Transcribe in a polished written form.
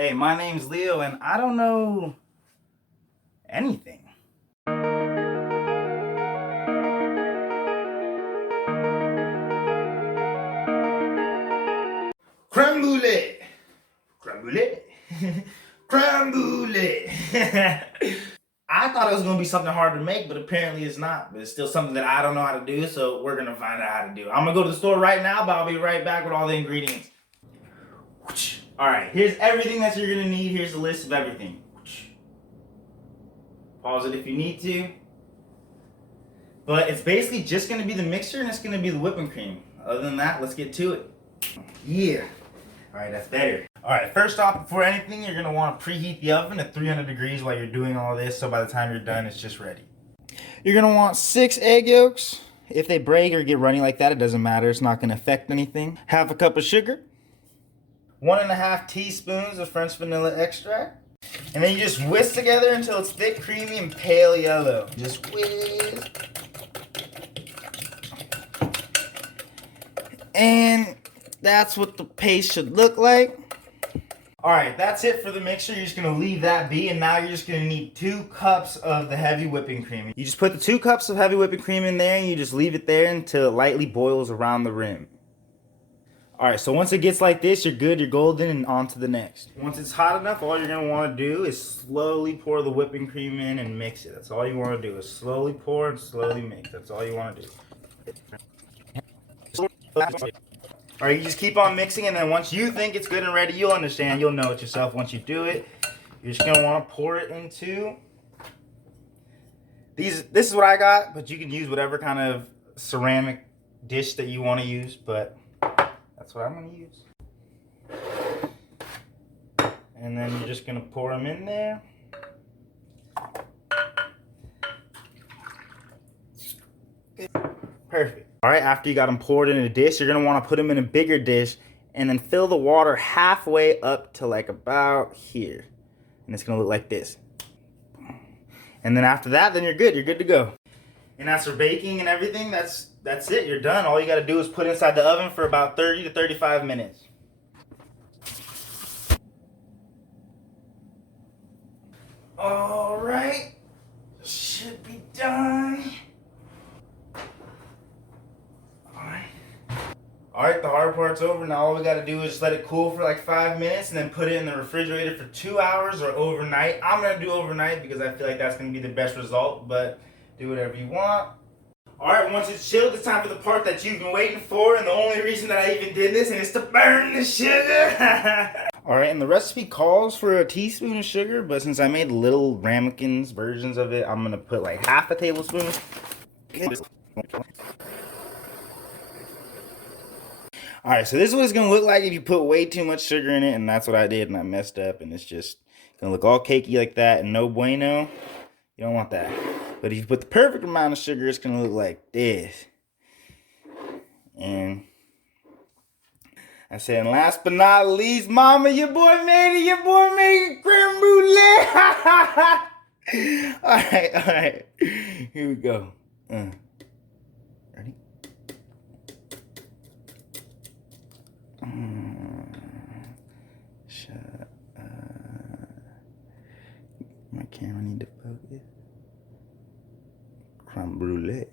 Hey, my name's Leo, and I don't know anything. Creme Brûlée! Creme Brûlée! Creme Brûlée! I thought it was going to be something hard to make, but apparently it's not. But it's still something that I don't know how to do, so we're going to find out how to do it. I'm going to go to the store right now, but I'll be right back with all the ingredients. Alright, here's everything that you're going to need. Here's the list of everything. Pause it if you need to. But it's basically just going to be the mixture and it's going to be the whipping cream. Other than that, let's get to it. Yeah. Alright, that's better. Alright, first off, before anything, you're going to want to preheat the oven at 300 degrees while you're doing all this, so by the time you're done, it's just ready. You're going to want 6 egg yolks. If they break or get runny like that, it doesn't matter. It's not going to affect anything. Half a cup of sugar. 1.5 teaspoons of French vanilla extract. And then you just whisk together until it's thick, creamy, and pale yellow. Just whisk. And that's what the paste should look like. Alright, that's it for the mixture. You're just going to leave that be, and now you're just going to need 2 cups of the heavy whipping cream. You just put the 2 cups of heavy whipping cream in there, and you just leave it there until it lightly boils around the rim. Alright, so once it gets like this, you're good, you're golden, and on to the next. Once it's hot enough, all you're going to want to do is slowly pour the whipping cream in and mix it. That's all you want to do, is slowly pour and slowly mix. That's all you want to do. Alright, you just keep on mixing, and then once you think it's good and ready, you'll understand, you'll know it yourself once you do it. You're just going to want to pour it into these. This is what I got, but you can use whatever kind of ceramic dish that you want to use, but that's what I'm going to use. And then you're just going to pour them in there. Perfect. Alright, after you got them poured in a dish, you're going to want to put them in a bigger dish and then fill the water halfway up to like about here. And it's going to look like this. And then after that, then you're good. You're good to go. And as for baking and everything, that's it. You're done. All you got to do is put it inside the oven for about 30 to 35 minutes. Alright. Should be done. Alright, the hard part's over. Now all we got to do is just let it cool for like 5 minutes and then put it in the refrigerator for 2 hours or overnight. I'm going to do overnight because I feel like that's going to be the best result, but do whatever you want. Alright, once it's chilled, it's time for the part that you've been waiting for, and the only reason that I even did this, and it's to burn the sugar. Alright, and the recipe calls for a teaspoon of sugar, but since I made little ramekins versions of it, I'm going to put like half a tablespoon. Alright, so this is what it's going to look like if you put way too much sugar in it, and that's what I did, and I messed up, and it's just going to look all cakey like that, and no bueno. You don't want that. But if you put the perfect amount of sugar, it's going to look like this. And I said, and last but not least, mama, your boy made it. Your boy made it. Creme Brulee. Alright. Here we go. Ready? Shut up. My camera need to focus. Creme Brûlée.